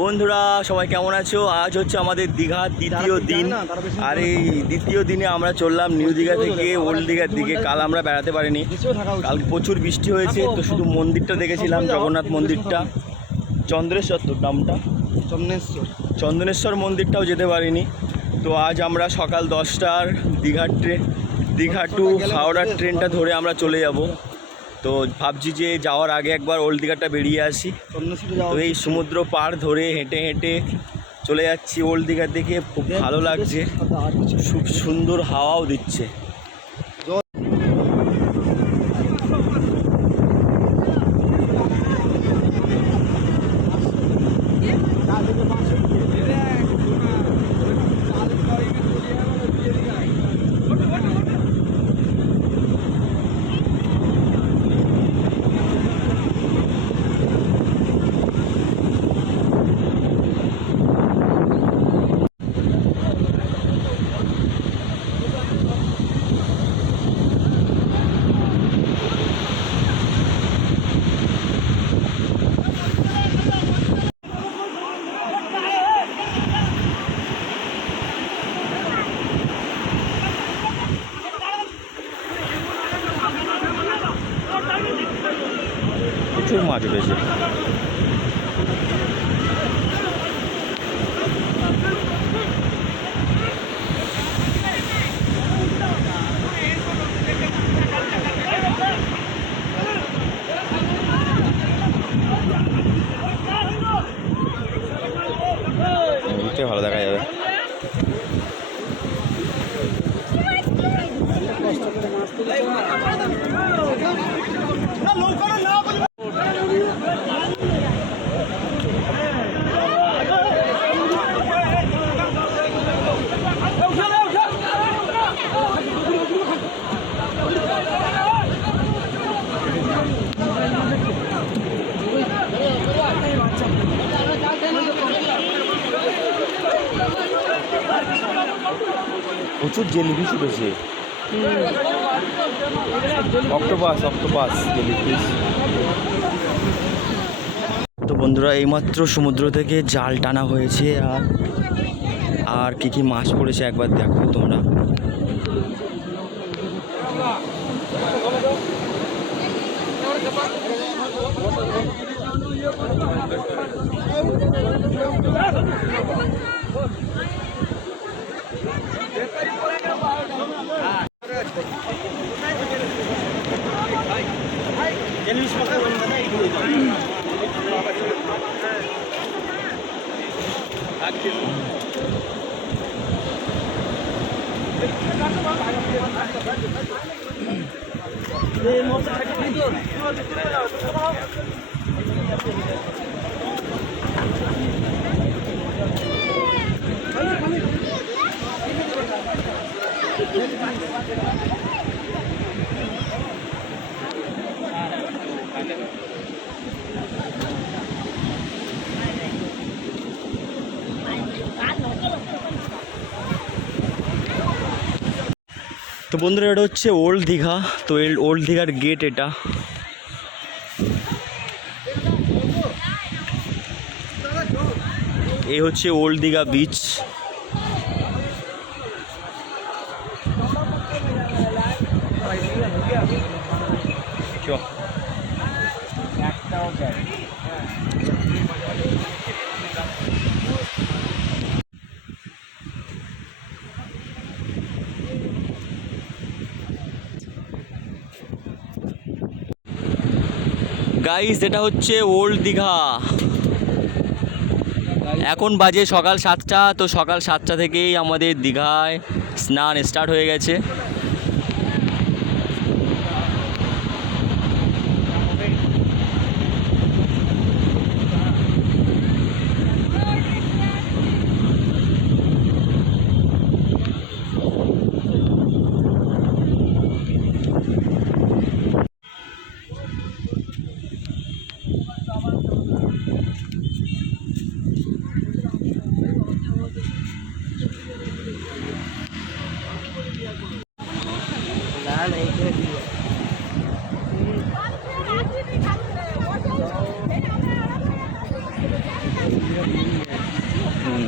বন্ধুরা সবাই কেমন আছো? আজ হচ্ছে আমাদের দীঘার দ্বিতীয় দিন। আর এই দ্বিতীয় দিনে আমরা চললাম নিউ দীঘা থেকে ওল্ড দীঘার দিকে। কাল আমরা বেড়াতে পারিনি, কাল প্রচুর বৃষ্টি হয়েছে, তো শুধু মন্দিরটা দেখেছিলাম, জগন্নাথ মন্দিরটা, চন্দ্রেশ্বর তো নামটা, চন্দনেশ্বর মন্দিরটাও যেতে পারিনি। তো আজ আমরা সকাল 10টার দীঘা টু হাওড়ার ট্রেনটা ধরে আমরা চলে যাব। তো ভাবছি যে যাওয়ার আগে একবার ওল্ড দীঘাটা বেরিয়ে আসি। তো এই সমুদ্র পার ধরে হেঁটে হেঁটে চলে যাচ্ছি ওল্ড দীঘার দিকে। খুব ভালো লাগছে, খুব সুন্দর হাওয়াও দিচ্ছে। প্রচুর মাছ উঠেছে। ভালো দেখা যাবে। প্রচুর জেলিফিশ উঠেছে, অক্টোপাস জেলিফিশ। তো বন্ধুরা এইমাত্র সমুদ্র থেকে জাল টানা হয়েছে, আর কি মাছ পড়েছে একবার দেখো তোমরা। তো বন্ধুরা এটা হচ্ছে ওল্ড দীঘা। তো ওল্ড দীঘার গেট এটা। এই হচ্ছে ওল্ড দীঘা বিচ। গাইস এটা হচ্ছে ওল্ড দীঘা। এখন বাজে সকাল 7টা। তো সকাল 7টা থেকেই আমাদের দীঘায় স্নান স্টার্ট হয়ে গেছে। হুম।